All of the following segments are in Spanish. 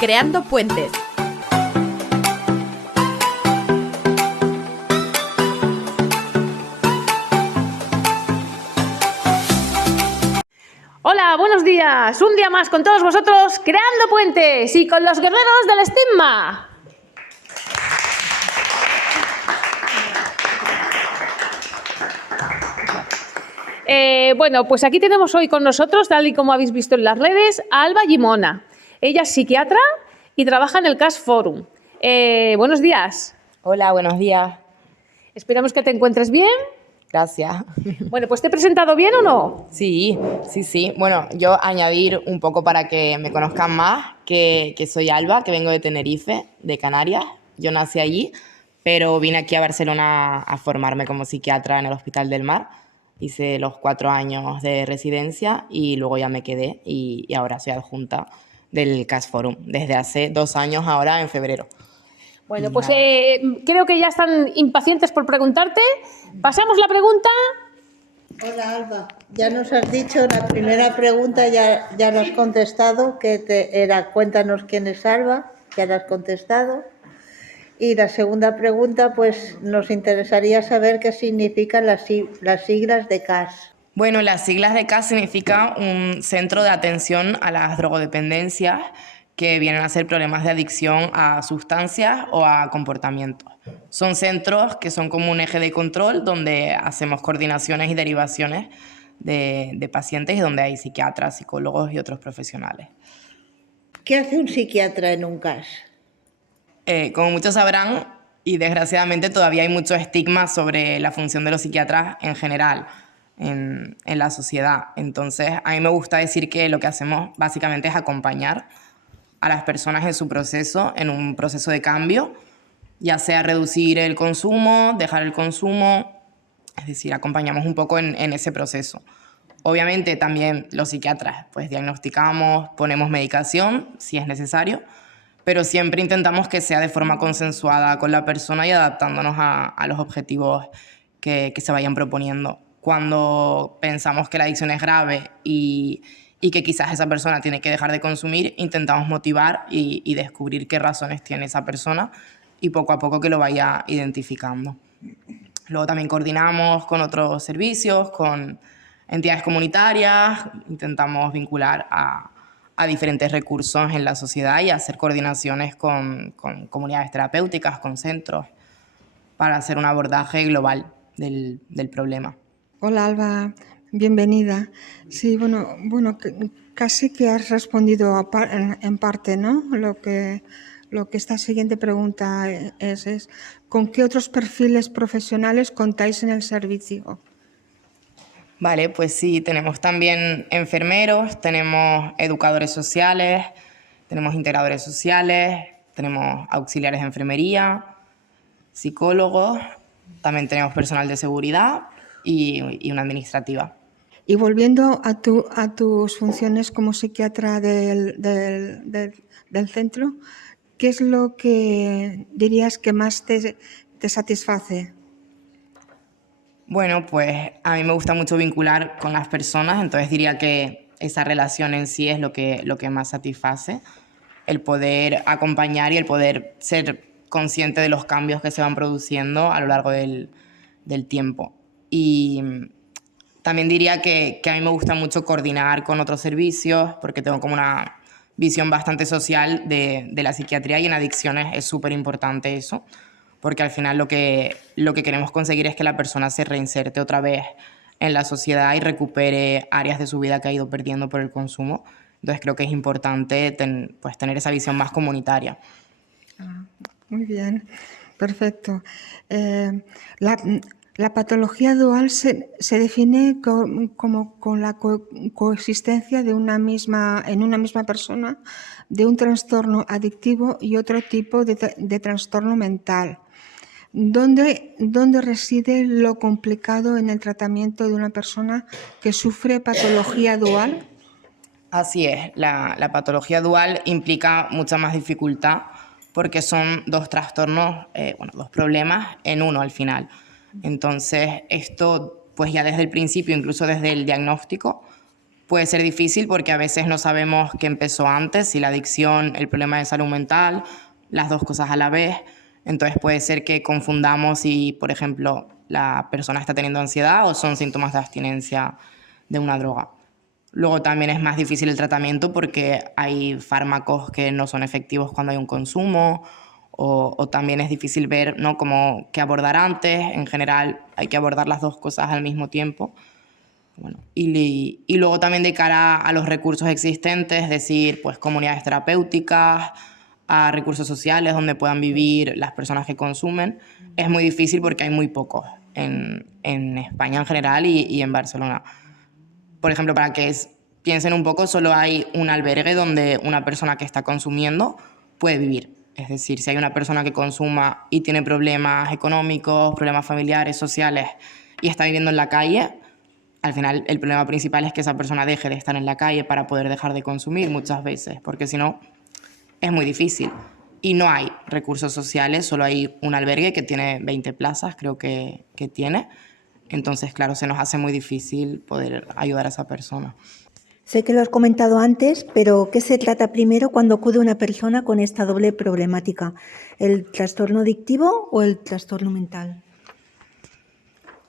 Creando Puentes. Hola, buenos días. Un día más con todos vosotros, Creando Puentes y con los guerreros del estigma. Bueno, pues aquí tenemos hoy con nosotros, tal y como habéis visto en las redes, a Alba Llimona. Ella es psiquiatra y trabaja en el CAS Forum. Buenos días. Hola, buenos días. Esperamos que te encuentres bien. Gracias. Bueno, pues ¿te he presentado bien o no? Sí. Bueno, yo añadir un poco para que me conozcan más, que soy Alba, que vengo de Tenerife, de Canarias. Yo nací allí, pero vine aquí a Barcelona a formarme como psiquiatra en el Hospital del Mar. Hice los 4 años de residencia y luego ya me quedé y ahora soy adjunta del CAS Forum desde hace 2 años ahora, en febrero. Bueno, pues creo que ya están impacientes por preguntarte. ¿Pasamos la pregunta? Hola, Alba. Ya nos has dicho la primera pregunta, ya lo has contestado, que era cuéntanos quién es Alba, ya la has contestado. Y la segunda pregunta, pues nos interesaría saber qué significan las siglas de CAS. Bueno, las siglas de CAS significa un centro de atención a las drogodependencias, que vienen a ser problemas de adicción a sustancias o a comportamientos. Son centros que son como un eje de control donde hacemos coordinaciones y derivaciones de pacientes y donde hay psiquiatras, psicólogos y otros profesionales. ¿Qué hace un psiquiatra en un CAS? Como muchos sabrán, y desgraciadamente todavía hay mucho estigma sobre la función de los psiquiatras en general en la sociedad. Entonces, a mí me gusta decir que lo que hacemos básicamente es acompañar a las personas en su proceso, en un proceso de cambio, ya sea reducir el consumo, dejar el consumo, es decir, acompañamos un poco en ese proceso. Obviamente también los psiquiatras pues diagnosticamos, ponemos medicación si es necesario, pero siempre intentamos que sea de forma consensuada con la persona y adaptándonos a los objetivos que se vayan proponiendo. Cuando pensamos que la adicción es grave y que quizás esa persona tiene que dejar de consumir, intentamos motivar y descubrir qué razones tiene esa persona y poco a poco que lo vaya identificando. Luego también coordinamos con otros servicios, con entidades comunitarias, intentamos vincular a diferentes recursos en la sociedad y hacer coordinaciones con comunidades terapéuticas, con centros, para hacer un abordaje global del problema. Hola Alba, bienvenida. Sí, bueno, casi que has respondido en parte, ¿no? Lo que esta siguiente pregunta es ¿con qué otros perfiles profesionales contáis en el servicio? Vale, pues sí, tenemos también enfermeros, tenemos educadores sociales, tenemos integradores sociales, tenemos auxiliares de enfermería, psicólogos, también tenemos personal de seguridad y una administrativa. Y volviendo a tus funciones como psiquiatra del centro, ¿qué es lo que dirías que más te satisface? Bueno, pues a mí me gusta mucho vincular con las personas, entonces diría que esa relación en sí es lo que más satisface, el poder acompañar y el poder ser consciente de los cambios que se van produciendo a lo largo del tiempo. Y también diría que a mí me gusta mucho coordinar con otros servicios porque tengo como una visión bastante social de la psiquiatría y en adicciones es súper importante eso, porque al final lo que queremos conseguir es que la persona se reinserte otra vez en la sociedad y recupere áreas de su vida que ha ido perdiendo por el consumo. Entonces creo que es importante tener esa visión más comunitaria. Muy bien, perfecto. La patología dual se define como con la coexistencia en una misma persona de un trastorno adictivo y otro tipo de trastorno mental. ¿Dónde reside lo complicado en el tratamiento de una persona que sufre patología dual? Así es, la patología dual implica mucha más dificultad porque son 2 trastornos, 2 problemas en uno al final. Entonces, esto, pues ya desde el principio, incluso desde el diagnóstico, puede ser difícil porque a veces no sabemos qué empezó antes, si la adicción, el problema de salud mental, las dos cosas a la vez. Entonces puede ser que confundamos si, por ejemplo, la persona está teniendo ansiedad o son síntomas de abstinencia de una droga. Luego también es más difícil el tratamiento porque hay fármacos que no son efectivos cuando hay un consumo, o también es difícil ver, ¿no?, como qué abordar antes. En general hay que abordar las dos cosas al mismo tiempo. Bueno, y luego también de cara a los recursos existentes, es decir, pues comunidades terapéuticas, a recursos sociales donde puedan vivir las personas que consumen, es muy difícil porque hay muy pocos en España en general y en Barcelona. Por ejemplo, para que piensen un poco, solo hay un albergue donde una persona que está consumiendo puede vivir. Es decir, si hay una persona que consuma y tiene problemas económicos, problemas familiares, sociales y está viviendo en la calle, al final el problema principal es que esa persona deje de estar en la calle para poder dejar de consumir muchas veces, porque si no es muy difícil. Y no hay recursos sociales, solo hay un albergue que tiene 20 plazas, creo que tiene. Entonces, claro, se nos hace muy difícil poder ayudar a esa persona. Sé que lo has comentado antes, pero ¿qué se trata primero cuando acude una persona con esta doble problemática? ¿El trastorno adictivo o el trastorno mental?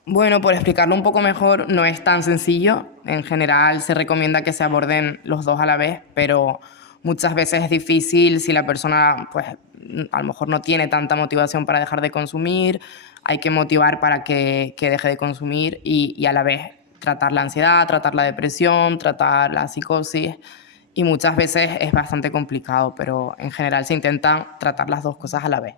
Bueno, por explicarlo un poco mejor, no es tan sencillo. En general se recomienda que se aborden los dos a la vez, pero muchas veces es difícil si la persona, pues, a lo mejor no tiene tanta motivación para dejar de consumir. Hay que motivar para que deje de consumir y a la vez tratar la ansiedad, tratar la depresión, tratar la psicosis. Y muchas veces es bastante complicado, pero en general se intentan tratar las dos cosas a la vez.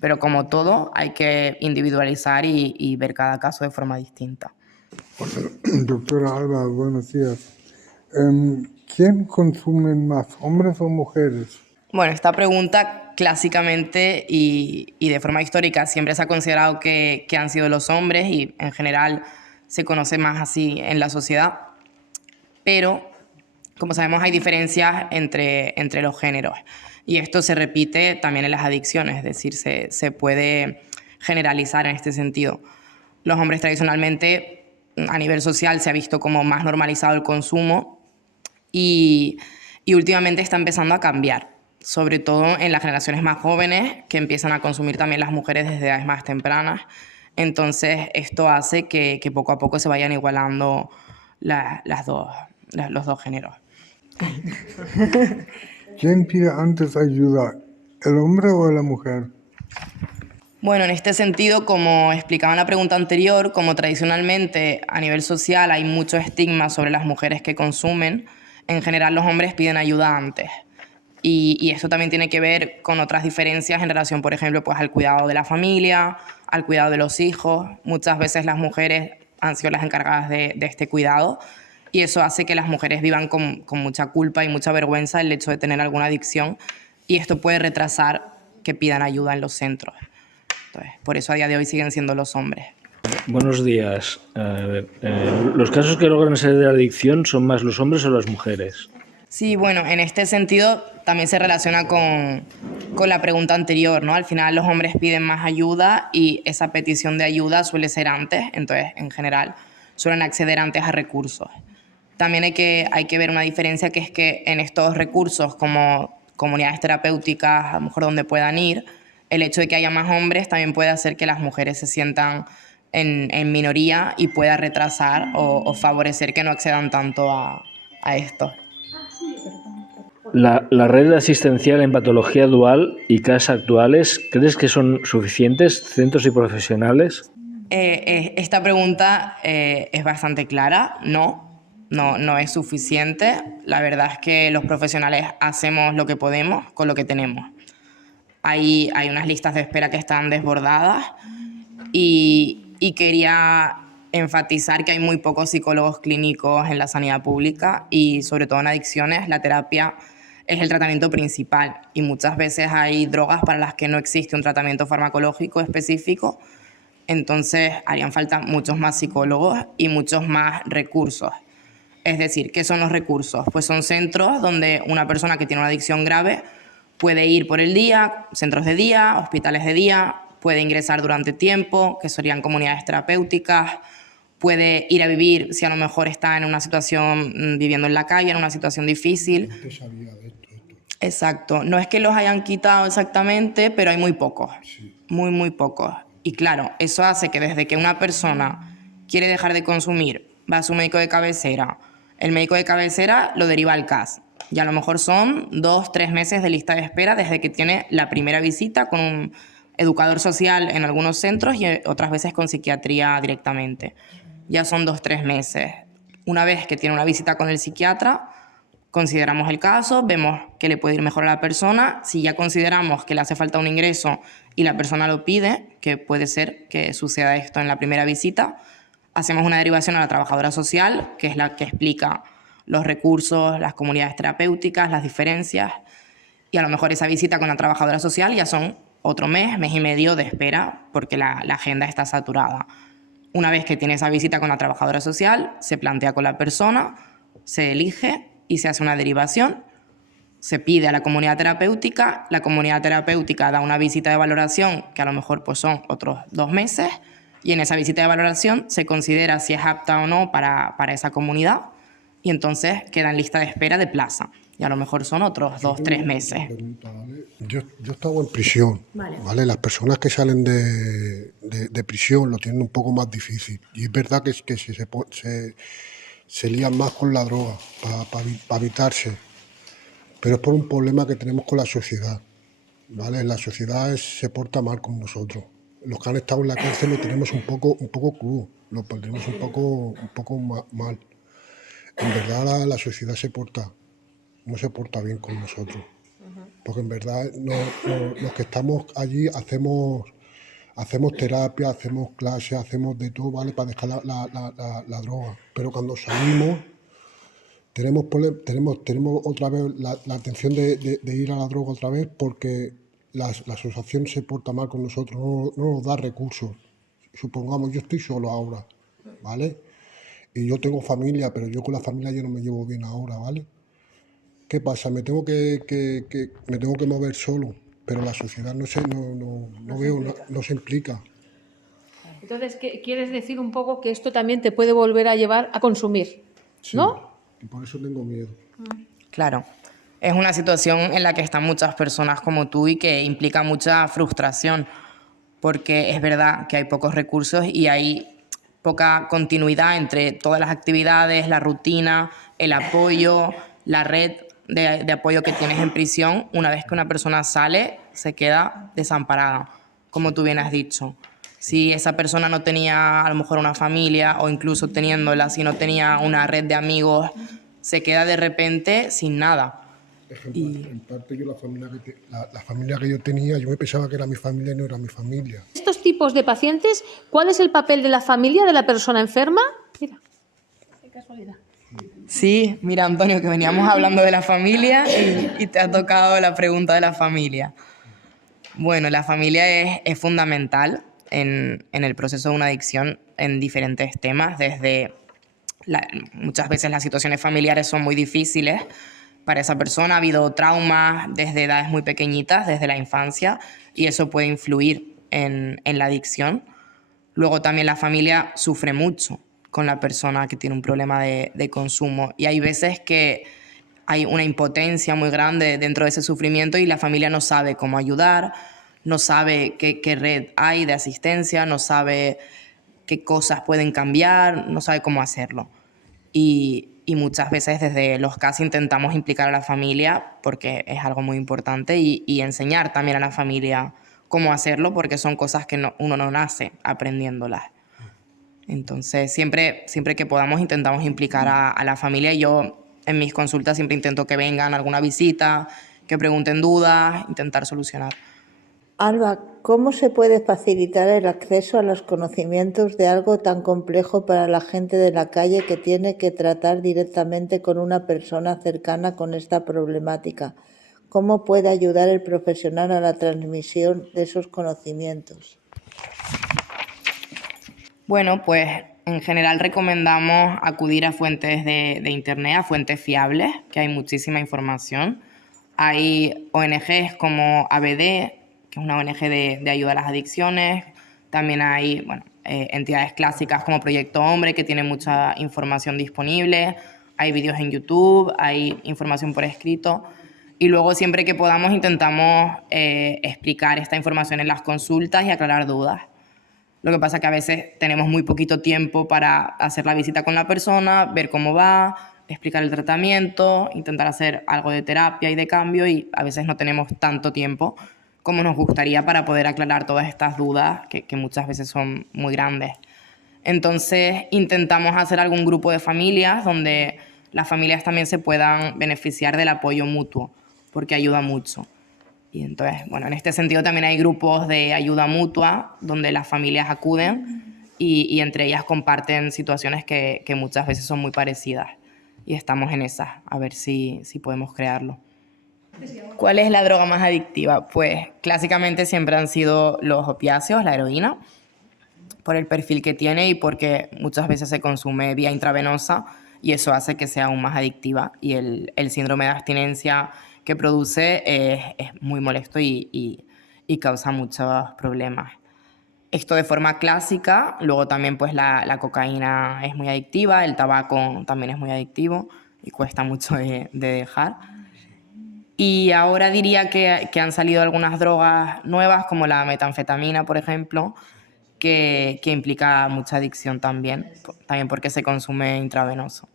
Pero como todo, hay que individualizar y ver cada caso de forma distinta. Doctora Alba, buenos días. ¿Quién consume más, hombres o mujeres? Bueno, esta pregunta clásicamente y de forma histórica siempre se ha considerado que han sido los hombres y en general se conoce más así en la sociedad. Pero, como sabemos, hay diferencias entre los géneros. Y esto se repite también en las adicciones, es decir, se puede generalizar en este sentido. Los hombres tradicionalmente, a nivel social, se ha visto como más normalizado el consumo y últimamente está empezando a cambiar, sobre todo en las generaciones más jóvenes, que empiezan a consumir también las mujeres desde edades más tempranas. Entonces, esto hace que poco a poco se vayan igualando los dos géneros. ¿Quién pide antes ayuda, el hombre o la mujer? Bueno, en este sentido, como explicaba en la pregunta anterior, como tradicionalmente a nivel social hay mucho estigma sobre las mujeres que consumen, en general los hombres piden ayuda antes. Y esto también tiene que ver con otras diferencias en relación, por ejemplo, pues al cuidado de la familia, al cuidado de los hijos. Muchas veces las mujeres han sido las encargadas de este cuidado y eso hace que las mujeres vivan con mucha culpa y mucha vergüenza el hecho de tener alguna adicción y esto puede retrasar que pidan ayuda en los centros. Entonces, por eso a día de hoy siguen siendo los hombres. Buenos días. ¿Los casos que logran salir de la adicción son más los hombres o las mujeres? Sí, bueno, en este sentido también se relaciona con la pregunta anterior, ¿no? Al final los hombres piden más ayuda y esa petición de ayuda suele ser antes, entonces en general suelen acceder antes a recursos. También hay que ver una diferencia, que es que en estos recursos como comunidades terapéuticas, a lo mejor donde puedan ir, el hecho de que haya más hombres también puede hacer que las mujeres se sientan en minoría y pueda retrasar o favorecer que no accedan tanto a esto. ¿La red asistencial en patología dual y CAS actuales, crees que son suficientes, centros y profesionales? Esta pregunta es bastante clara. No es suficiente. La verdad es que los profesionales hacemos lo que podemos con lo que tenemos. Hay unas listas de espera que están desbordadas y quería enfatizar que hay muy pocos psicólogos clínicos en la sanidad pública y sobre todo en adicciones la terapia es el tratamiento principal y muchas veces hay drogas para las que no existe un tratamiento farmacológico específico, entonces harían falta muchos más psicólogos y muchos más recursos. Es decir, ¿qué son los recursos? Pues son centros donde una persona que tiene una adicción grave puede ir por el día, centros de día, hospitales de día, puede ingresar durante tiempo, que serían comunidades terapéuticas, puede ir a vivir si a lo mejor está en una situación, viviendo en la calle, en una situación difícil. No sabía de esto. Exacto. No es que los hayan quitado exactamente, pero hay muy pocos. Sí. Muy, muy pocos. Y claro, eso hace que desde que una persona quiere dejar de consumir, va a su médico de cabecera, el médico de cabecera lo deriva al CAS. Y a lo mejor son 2-3 meses de lista de espera desde que tiene la primera visita con un educador social en algunos centros y otras veces con psiquiatría directamente. Ya son 2-3 meses. Una vez que tiene una visita con el psiquiatra, consideramos el caso, vemos que le puede ir mejor a la persona. Si ya consideramos que le hace falta un ingreso y la persona lo pide, que puede ser que suceda esto en la primera visita, hacemos una derivación a la trabajadora social, que es la que explica los recursos, las comunidades terapéuticas, las diferencias. Y a lo mejor esa visita con la trabajadora social ya son otro mes, mes y medio de espera, porque la agenda está saturada. Una vez que tiene esa visita con la trabajadora social, se plantea con la persona, se elige y se hace una derivación, se pide a la comunidad terapéutica, la comunidad terapéutica da una visita de valoración, que a lo mejor pues son otros 2 meses, y en esa visita de valoración se considera si es apta o no para esa comunidad, y entonces queda en lista de espera de plaza, y a lo mejor son otros 2-3 meses. Pregunta, ¿vale? Yo estaba en prisión, ¿vale? Las personas que salen de prisión lo tienen un poco más difícil, y es verdad que se lían más con la droga para evitarse, pero es por un problema que tenemos con la sociedad, ¿vale? La sociedad se porta mal con nosotros. Los que han estado en la cárcel lo tenemos un poco crudo, lo tenemos un poco mal. En verdad la sociedad no se porta bien con nosotros, porque en verdad los que estamos allí hacemos terapia, hacemos clases, hacemos de todo, ¿vale? Para dejar la droga. Pero cuando salimos, tenemos otra vez la atención de ir a la droga otra vez, porque la asociación se porta mal con nosotros, no nos da recursos. Supongamos, yo estoy solo ahora, ¿vale? Y yo tengo familia, pero yo con la familia ya no me llevo bien ahora, ¿vale? ¿Qué pasa? Me tengo que mover solo, pero la sociedad no se implica. Entonces, ¿quieres decir un poco que esto también te puede volver a llevar a consumir? Sí, ¿No? y por eso tengo miedo. Claro, es una situación en la que están muchas personas como tú y que implica mucha frustración, porque es verdad que hay pocos recursos y hay poca continuidad entre todas las actividades, la rutina, el apoyo, la red de apoyo que tienes en prisión. Una vez que una persona sale, se queda desamparada, como tú bien has dicho. Si esa persona no tenía a lo mejor una familia, o incluso teniéndola, si no tenía una red de amigos, se queda de repente sin nada. En parte yo la familia que yo tenía, yo me pensaba que era mi familia y no era mi familia. Estos tipos de pacientes, ¿cuál es el papel de la familia de la persona enferma? Mira, qué casualidad. Sí, mira, Antonio, que veníamos hablando de la familia y te ha tocado la pregunta de la familia. Bueno, la familia es fundamental en el proceso de una adicción en diferentes temas. Muchas veces las situaciones familiares son muy difíciles para esa persona. Ha habido traumas desde edades muy pequeñitas, desde la infancia, y eso puede influir en la adicción. Luego también la familia sufre mucho con la persona que tiene un problema de consumo, y hay veces que hay una impotencia muy grande dentro de ese sufrimiento y la familia no sabe cómo ayudar, no sabe qué red hay de asistencia, no sabe qué cosas pueden cambiar, no sabe cómo hacerlo. Y muchas veces desde los CAS intentamos implicar a la familia, porque es algo muy importante, y enseñar también a la familia cómo hacerlo, porque son cosas que uno no nace aprendiéndolas. Entonces, siempre que podamos intentamos implicar a la familia. Yo en mis consultas siempre intento que vengan a alguna visita, que pregunten dudas, intentar solucionar. Alba, ¿cómo se puede facilitar el acceso a los conocimientos de algo tan complejo para la gente de la calle que tiene que tratar directamente con una persona cercana con esta problemática? ¿Cómo puede ayudar el profesional a la transmisión de esos conocimientos? Bueno, pues en general recomendamos acudir a fuentes de internet, a fuentes fiables, que hay muchísima información. Hay ONGs como ABD, que es una ONG de ayuda a las adicciones. También hay entidades clásicas como Proyecto Hombre, que tiene mucha información disponible, hay vídeos en YouTube, hay información por escrito, y luego siempre que podamos intentamos explicar esta información en las consultas y aclarar dudas. Lo que pasa es que a veces tenemos muy poquito tiempo para hacer la visita con la persona, ver cómo va, explicar el tratamiento, intentar hacer algo de terapia y de cambio, y a veces no tenemos tanto tiempo como nos gustaría para poder aclarar todas estas dudas que muchas veces son muy grandes. Entonces intentamos hacer algún grupo de familias donde las familias también se puedan beneficiar del apoyo mutuo, porque ayuda mucho. Y entonces, bueno, en este sentido también hay grupos de ayuda mutua donde las familias acuden y entre ellas comparten situaciones que muchas veces son muy parecidas. Y estamos en esas, a ver si podemos crearlo. ¿Cuál es la droga más adictiva? Pues clásicamente siempre han sido los opiáceos, la heroína, por el perfil que tiene y porque muchas veces se consume vía intravenosa y eso hace que sea aún más adictiva. Y el síndrome de abstinencia que produce es muy molesto y causa muchos problemas. Esto de forma clásica, luego también pues la cocaína es muy adictiva, el tabaco también es muy adictivo y cuesta mucho de dejar. Y ahora diría que han salido algunas drogas nuevas como la metanfetamina, por ejemplo, que implica mucha adicción también porque se consume intravenoso.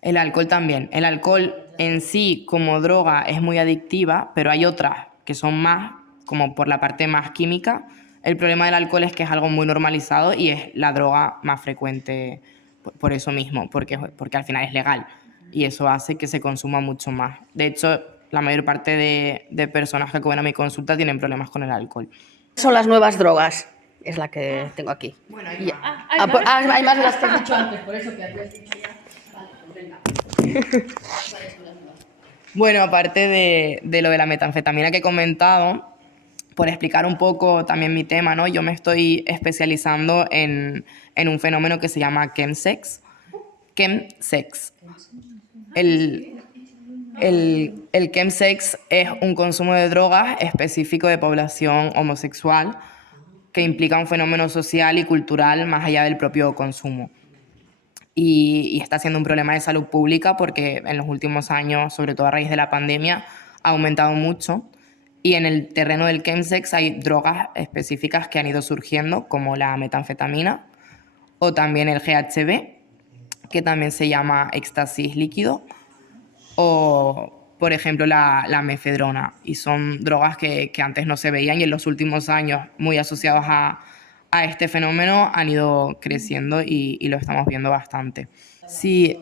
El alcohol también. El alcohol en sí como droga es muy adictiva, pero hay otras que son más, como por la parte más química. El problema del alcohol es que es algo muy normalizado y es la droga más frecuente por eso mismo, porque al final es legal y eso hace que se consuma mucho más. De hecho, la mayor parte de personas que acuden a mi consulta tienen problemas con el alcohol. Son las nuevas drogas, es la que tengo aquí. Bueno, hay más de las que has dicho antes, por eso que habías dicho ya. Bueno, aparte de lo de la metanfetamina que he comentado, por explicar un poco también mi tema, ¿no? Yo me estoy especializando en un fenómeno que se llama chemsex. Chemsex. El chemsex es un consumo de drogas específico de población homosexual que implica un fenómeno social y cultural más allá del propio consumo. Y está siendo un problema de salud pública porque en los últimos años, sobre todo a raíz de la pandemia, ha aumentado mucho. Y en el terreno del chemsex hay drogas específicas que han ido surgiendo, como la metanfetamina o también el GHB, que también se llama éxtasis líquido, o, por ejemplo, la mefedrona. Y son drogas que antes no se veían y en los últimos años, muy asociados a este fenómeno, han ido creciendo y lo estamos viendo bastante. Sí,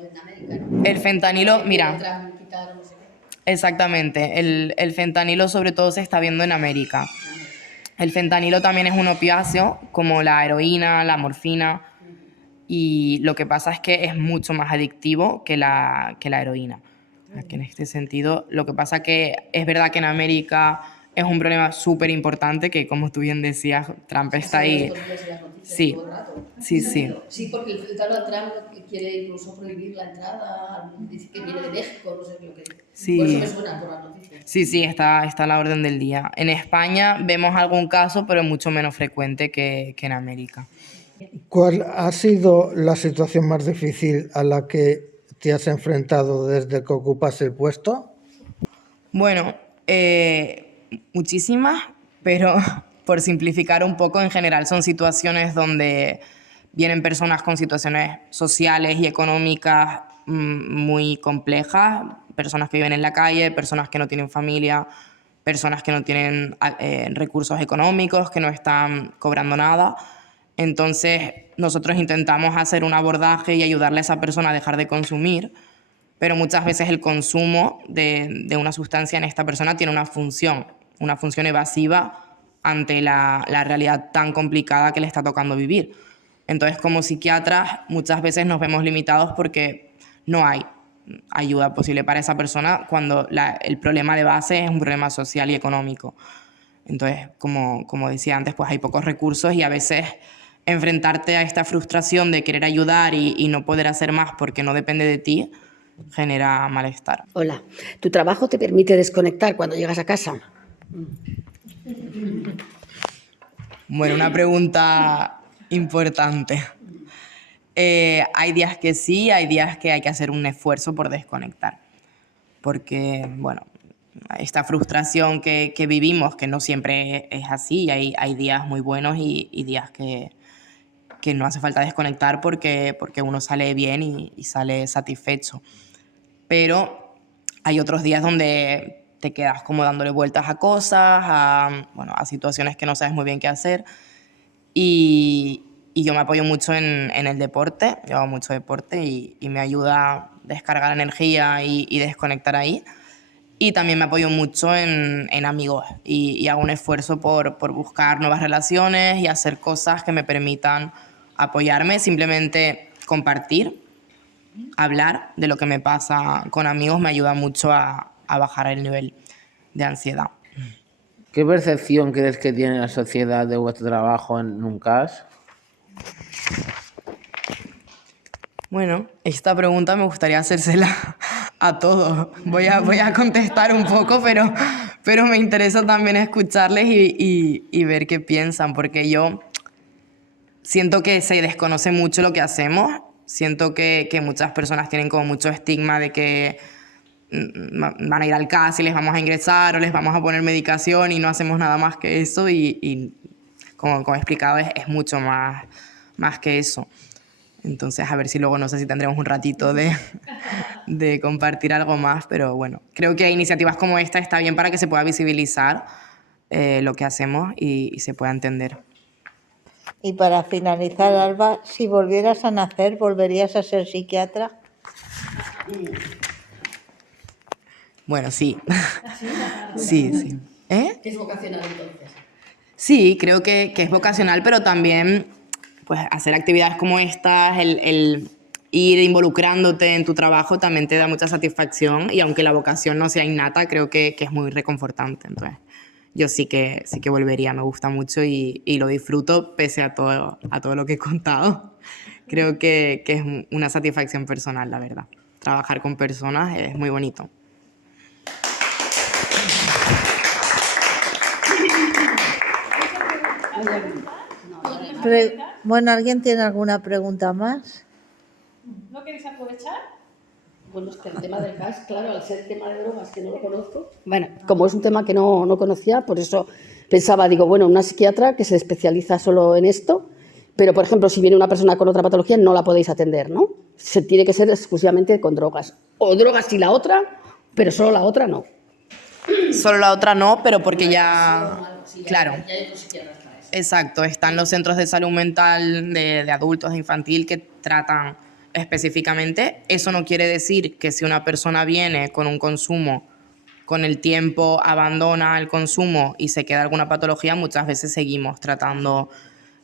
el fentanilo, mira, exactamente, el fentanilo sobre todo se está viendo en América. El fentanilo también es un opiáceo, como la heroína, la morfina, y lo que pasa es que es mucho más adictivo que la heroína. Aquí en este sentido, lo que pasa que es verdad que en América es un problema súper importante que, como tú bien decías, Trump está ahí. Sí, sí, sí. Sí, porque el Donald Trump quiere incluso prohibir la entrada, dice que viene de México, no sé lo que dice. Sí. Por eso me suena por las noticias. Sí, está a la orden del día. En España vemos algún caso, pero mucho menos frecuente que en América. ¿Cuál ha sido la situación más difícil a la que te has enfrentado desde que ocupas el puesto? Bueno, muchísimas, pero por simplificar un poco, en general son situaciones donde vienen personas con situaciones sociales y económicas muy complejas, personas que viven en la calle, personas que no tienen familia, personas que no tienen recursos económicos, que no están cobrando nada. Entonces, nosotros intentamos hacer un abordaje y ayudarle a esa persona a dejar de consumir, pero muchas veces el consumo de una sustancia en esta persona tiene una función evasiva ante la realidad tan complicada que le está tocando vivir. Entonces, como psiquiatras, muchas veces nos vemos limitados porque no hay ayuda posible para esa persona cuando el problema de base es un problema social y económico. Entonces, como decía antes, pues hay pocos recursos y a veces enfrentarte a esta frustración de querer ayudar y no poder hacer más porque no depende de ti, genera malestar. Hola, ¿tu trabajo te permite desconectar cuando llegas a casa? Bueno, una pregunta importante. Hay días que sí, hay días que hay que hacer un esfuerzo por desconectar. Porque, bueno, esta frustración que vivimos, que no siempre es así, hay días muy buenos y días que no hace falta desconectar porque uno sale bien y sale satisfecho. Pero hay otros días donde te quedas como dándole vueltas a cosas, a situaciones que no sabes muy bien qué hacer. Y yo me apoyo mucho en el deporte, yo hago mucho deporte y me ayuda a descargar energía y desconectar ahí. Y también me apoyo mucho en amigos y hago un esfuerzo por buscar nuevas relaciones y hacer cosas que me permitan apoyarme, simplemente compartir, hablar de lo que me pasa con amigos me ayuda mucho a bajar el nivel de ansiedad. ¿Qué percepción crees que tiene la sociedad de vuestro trabajo en un CAS? Bueno, esta pregunta me gustaría hacérsela a todos. Voy a contestar un poco, pero me interesa también escucharles y ver qué piensan, porque yo siento que se desconoce mucho lo que hacemos. Siento que muchas personas tienen como mucho estigma de que van a ir al CAS y les vamos a ingresar o les vamos a poner medicación y no hacemos nada más que eso y como he explicado es mucho más que eso. Entonces, a ver si luego, no sé si tendremos un ratito de compartir algo más, pero bueno, creo que iniciativas como esta está bien para que se pueda visibilizar lo que hacemos y se pueda entender. Y para finalizar, Alba, si volvieras a nacer, ¿volverías a ser psiquiatra? Bueno, sí. Sí. ¿Qué es vocacional entonces? Sí, creo que es vocacional, pero también pues, hacer actividades como estas, el ir involucrándote en tu trabajo también te da mucha satisfacción y aunque la vocación no sea innata, creo que es muy reconfortante. Entonces, yo sí que volvería, me gusta mucho y lo disfruto pese a todo lo que he contado. Creo que es una satisfacción personal, la verdad. Trabajar con personas es muy bonito. Bueno, ¿alguien tiene alguna pregunta más? ¿No queréis aprovechar? Bueno, es que el tema del CAS, claro, al ser tema de drogas que no lo conozco. Bueno, como es un tema que no conocía, por eso pensaba, digo, bueno, una psiquiatra que se especializa solo en esto, pero por ejemplo, si viene una persona con otra patología, no la podéis atender, ¿no? Se tiene que ser exclusivamente con drogas. O drogas y la otra, pero solo la otra no. Solo la otra no, pero porque ya... Claro. Ya hay otros psiquiatras para eso. Exacto, están los centros de salud mental de adultos, de infantil, que tratan específicamente. Eso no quiere decir que si una persona viene con un consumo, con el tiempo abandona el consumo y se queda alguna patología, muchas veces seguimos tratando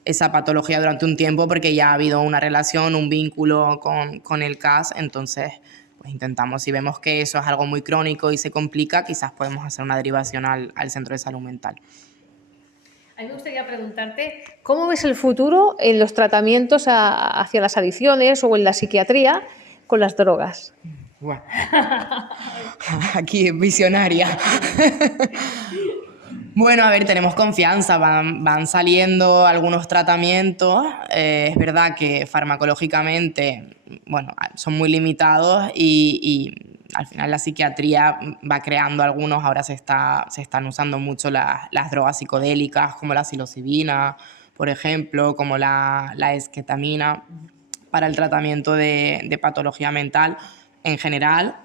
esa patología durante un tiempo porque ya ha habido una relación, un vínculo con el CAS, entonces pues intentamos, si vemos que eso es algo muy crónico y se complica, quizás podemos hacer una derivación al centro de salud mental. A mí me gustaría preguntarte, ¿cómo ves el futuro en los tratamientos hacia las adicciones o en la psiquiatría con las drogas? Bueno. Aquí es visionaria. Bueno, a ver, tenemos confianza, van saliendo algunos tratamientos. Es verdad que farmacológicamente, bueno, son muy limitados y al final la psiquiatría va creando algunos. Ahora se están usando mucho las drogas psicodélicas como la psilocibina, por ejemplo, como la esketamina para el tratamiento de patología mental en general.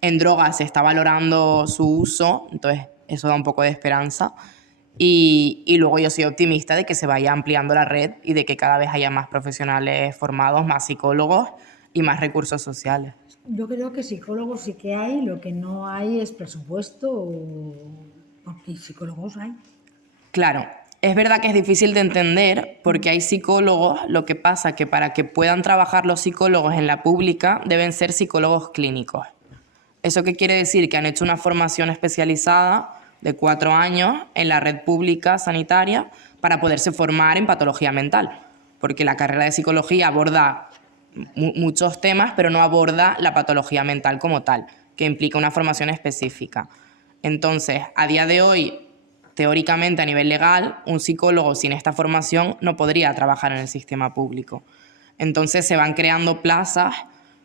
En drogas se está valorando su uso, entonces eso da un poco de esperanza. Y luego yo soy optimista de que se vaya ampliando la red y de que cada vez haya más profesionales formados, más psicólogos y más recursos sociales. Yo creo que psicólogos sí que hay, lo que no hay es presupuesto, porque psicólogos hay. Claro, es verdad que es difícil de entender porque hay psicólogos, lo que pasa que para que puedan trabajar los psicólogos en la pública deben ser psicólogos clínicos. ¿Eso qué quiere decir? Que han hecho una formación especializada de 4 años en la red pública sanitaria para poderse formar en patología mental, porque la carrera de psicología aborda muchos temas, pero no aborda la patología mental como tal, que implica una formación específica. Entonces, a día de hoy teóricamente a nivel legal, un psicólogo sin esta formación no podría trabajar en el sistema público. Entonces se van creando plazas,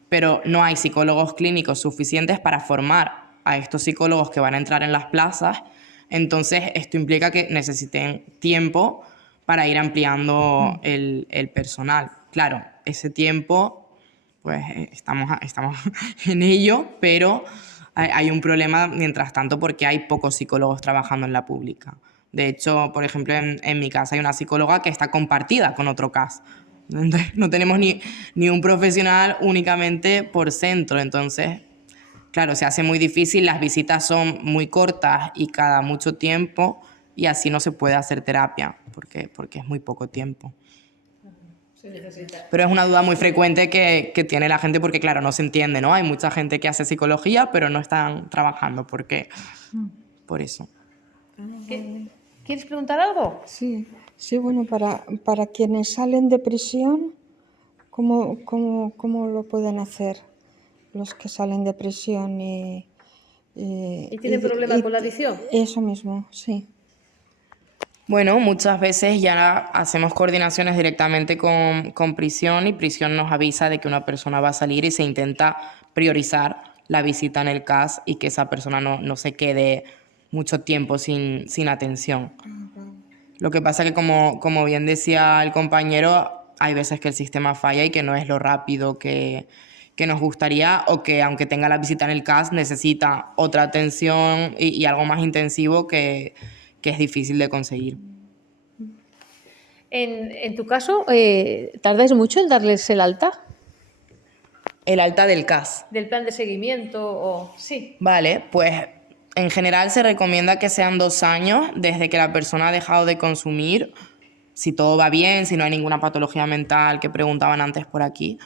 pero no hay psicólogos clínicos suficientes para formar a estos psicólogos que van a entrar en las plazas. Entonces esto implica que necesiten tiempo para ir ampliando el personal. Claro, ese tiempo, pues estamos en ello, pero hay un problema mientras tanto porque hay pocos psicólogos trabajando en la pública. De hecho, por ejemplo, en mi casa hay una psicóloga que está compartida con otro CAS. Entonces, no tenemos ni un profesional únicamente por centro. Entonces, claro, se hace muy difícil, las visitas son muy cortas y cada mucho tiempo, y así no se puede hacer terapia porque es muy poco tiempo. Pero es una duda muy frecuente que tiene la gente porque, claro, no se entiende, ¿no? Hay mucha gente que hace psicología, pero no están trabajando porque por eso. ¿Quieres preguntar algo? Sí, bueno, para quienes salen de prisión, ¿cómo lo pueden hacer los que salen de prisión ¿Y tienen problemas con la adicción? Eso mismo, sí. Bueno, muchas veces ya hacemos coordinaciones directamente con prisión y prisión nos avisa de que una persona va a salir y se intenta priorizar la visita en el CAS y que esa persona no se quede mucho tiempo sin atención. Lo que pasa que, como bien decía el compañero, hay veces que el sistema falla y que no es lo rápido que nos gustaría, o que aunque tenga la visita en el CAS necesita otra atención y algo más intensivo que es difícil de conseguir. En tu caso, ¿tardáis mucho en darles el alta? El alta del CAS. ¿Del plan de seguimiento? Sí. Vale, pues en general se recomienda que sean 2 años desde que la persona ha dejado de consumir, si todo va bien, si no hay ninguna patología mental que preguntaban antes por aquí.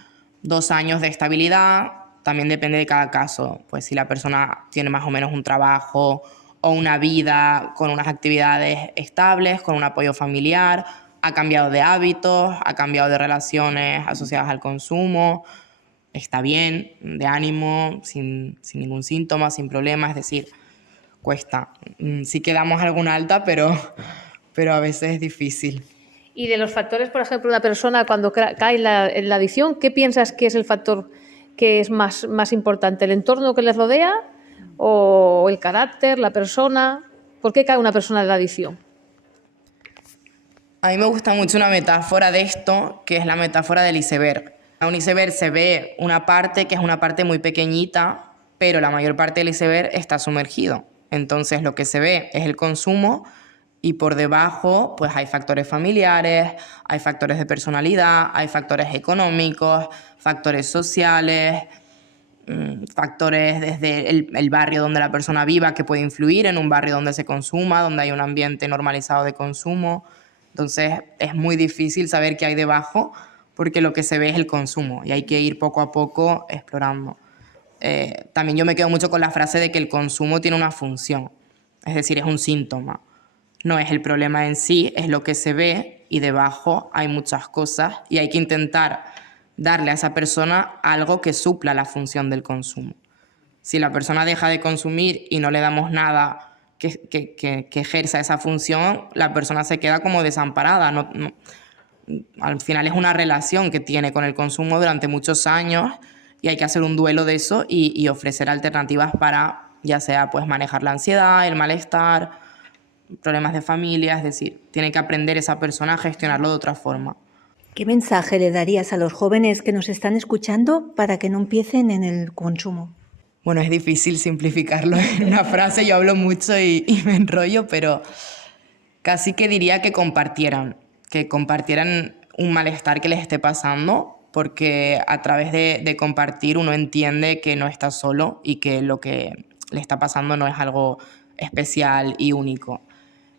2 años de estabilidad, también depende de cada caso. Pues si la persona tiene más o menos un trabajo o una vida con unas actividades estables, con un apoyo familiar, ha cambiado de hábitos, ha cambiado de relaciones asociadas al consumo, está bien, de ánimo, sin ningún síntoma, sin problema, es decir, cuesta. Sí que damos alguna alta, pero a veces es difícil. Y de los factores, por ejemplo, una persona cuando cae en la adicción, ¿qué piensas que es el factor que es más importante? ¿El entorno que les rodea o el carácter, la persona? ¿Por qué cae una persona en la adicción? A mí me gusta mucho una metáfora de esto, que es la metáfora del iceberg. A un iceberg se ve una parte que es una parte muy pequeñita, pero la mayor parte del iceberg está sumergido. Entonces lo que se ve es el consumo y por debajo pues hay factores familiares, hay factores de personalidad, hay factores económicos, factores sociales, factores desde el barrio donde la persona viva que puede influir en un barrio donde se consuma, donde hay un ambiente normalizado de consumo. Entonces es muy difícil saber qué hay debajo porque lo que se ve es el consumo y hay que ir poco a poco explorando. También yo me quedo mucho con la frase de que el consumo tiene una función, es decir, es un síntoma. No es el problema en sí, es lo que se ve y debajo hay muchas cosas y hay que intentar darle a esa persona algo que supla la función del consumo. Si la persona deja de consumir y no le damos nada que ejerza esa función, la persona se queda como desamparada. Al final es una relación que tiene con el consumo durante muchos años y hay que hacer un duelo de eso y ofrecer alternativas para, ya sea pues manejar la ansiedad, el malestar, problemas de familia, es decir, tiene que aprender esa persona a gestionarlo de otra forma. ¿Qué mensaje le darías a los jóvenes que nos están escuchando para que no empiecen en el consumo? Bueno, es difícil simplificarlo en una frase, yo hablo mucho y me enrollo, pero casi que diría que compartieran un malestar que les esté pasando, porque a través de compartir uno entiende que no está solo y que lo que le está pasando no es algo especial y único.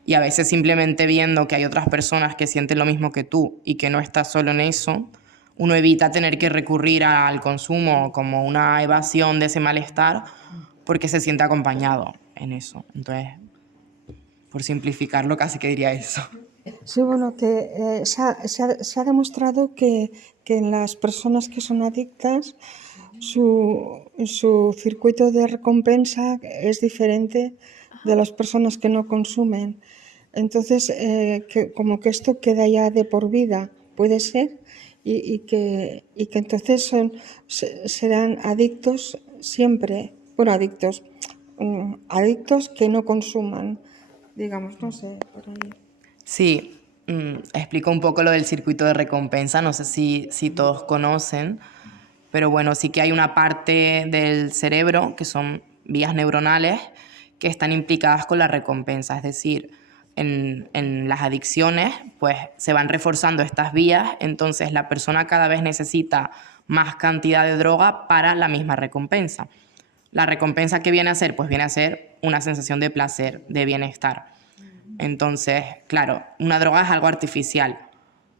Y a veces simplemente viendo que hay otras personas que sienten lo mismo que tú y que no estás solo en eso, uno evita tener que recurrir al consumo como una evasión de ese malestar porque se siente acompañado en eso. Entonces, por simplificarlo, casi que diría eso. Sí, bueno, que se ha demostrado que en las personas que son adictas su circuito de recompensa es diferente de las personas que no consumen. Entonces, como que esto queda ya de por vida, puede ser, y que entonces serán adictos siempre, bueno, adictos que no consuman, digamos, no sé, por ahí. Sí, explico un poco lo del circuito de recompensa, no sé si todos conocen, pero bueno, sí que hay una parte del cerebro, que son vías neuronales, que están implicadas con la recompensa, es decir, en las adicciones, pues se van reforzando estas vías, entonces la persona cada vez necesita más cantidad de droga para la misma recompensa. La recompensa que viene a ser, pues viene a ser una sensación de placer, de bienestar. Entonces, claro, una droga es algo artificial,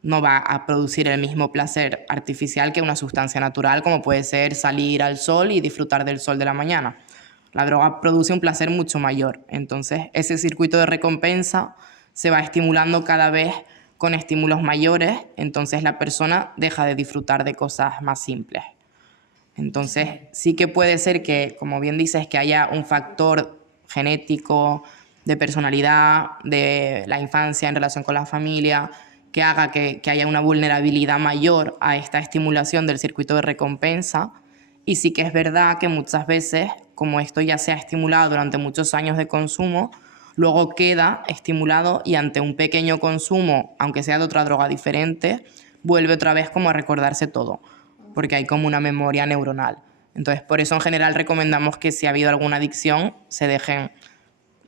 no va a producir el mismo placer artificial que una sustancia natural, como puede ser salir al sol y disfrutar del sol de la mañana. La droga produce un placer mucho mayor. Entonces, ese circuito de recompensa se va estimulando cada vez con estímulos mayores, entonces la persona deja de disfrutar de cosas más simples. Entonces, sí que puede ser que, como bien dices, que haya un factor genético, de personalidad, de la infancia en relación con la familia, que haga que haya una vulnerabilidad mayor a esta estimulación del circuito de recompensa. Y sí que es verdad que muchas veces, como esto ya se ha estimulado durante muchos años de consumo, luego queda estimulado y ante un pequeño consumo, aunque sea de otra droga diferente, vuelve otra vez como a recordarse todo, porque hay como una memoria neuronal. Entonces, por eso en general recomendamos que si ha habido alguna adicción, se dejen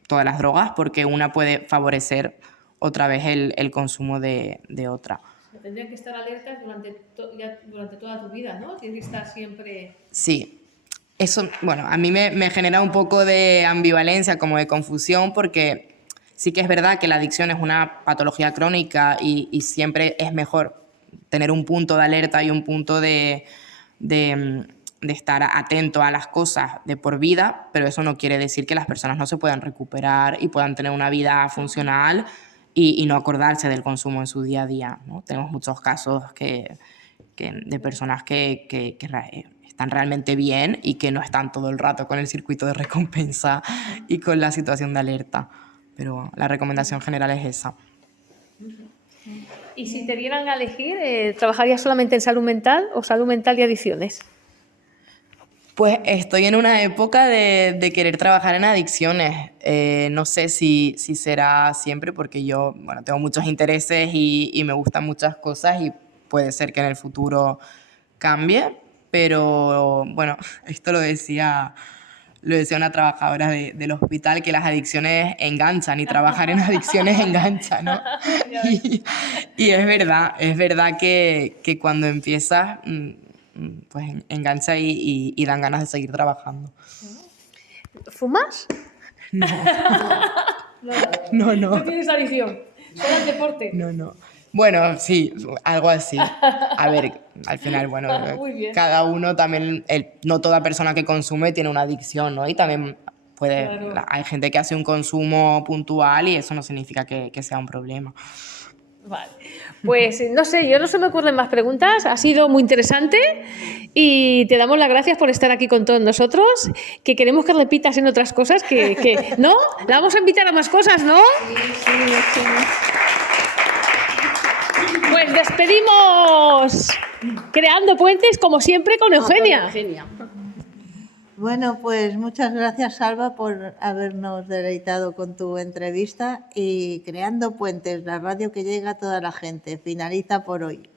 todas las drogas, porque una puede favorecer otra vez el consumo de otra. Tendrían que estar alertas durante toda tu vida, ¿no? Tienes que estar siempre... Sí, eso, bueno, a mí me genera un poco de ambivalencia, como de confusión, porque sí que es verdad que la adicción es una patología crónica y siempre es mejor tener un punto de alerta y un punto de estar atento a las cosas de por vida, pero eso no quiere decir que las personas no se puedan recuperar y puedan tener una vida funcional y no acordarse del consumo en su día a día, ¿no? Tenemos muchos casos de personas que están realmente bien y que no están todo el rato con el circuito de recompensa y con la situación de alerta. Pero la recomendación general es esa. Y si te dieran a elegir, ¿trabajarías solamente en salud mental o salud mental y adicciones? Pues estoy en una época de querer trabajar en adicciones. No sé si será siempre, porque yo, bueno, tengo muchos intereses y me gustan muchas cosas y puede ser que en el futuro cambie, pero bueno, esto lo decía una trabajadora del hospital, que las adicciones enganchan y trabajar en adicciones engancha, ¿no? Y es verdad que cuando empiezas, pues engancha y dan ganas de seguir trabajando. ¿Fumas? No. No tienes adicción, solo al deporte. No. Bueno, sí, algo así. A ver, al final, bueno, Muy bien. cada uno también, no toda persona que consume tiene una adicción, ¿no? Y también Claro. hay gente que hace un consumo puntual y eso no significa que sea un problema. Vale. Pues no sé, yo no se me ocurren más preguntas. Ha sido muy interesante y te damos las gracias por estar aquí con todos nosotros. Que queremos que repitas en otras cosas, ¿no? La vamos a invitar a más cosas, ¿no? Sí. Pues despedimos Creando Puentes, como siempre, con Eugenia. Bueno, pues muchas gracias, Alba, por habernos deleitado con tu entrevista y Creando Puentes, la radio que llega a toda la gente. Finaliza por hoy.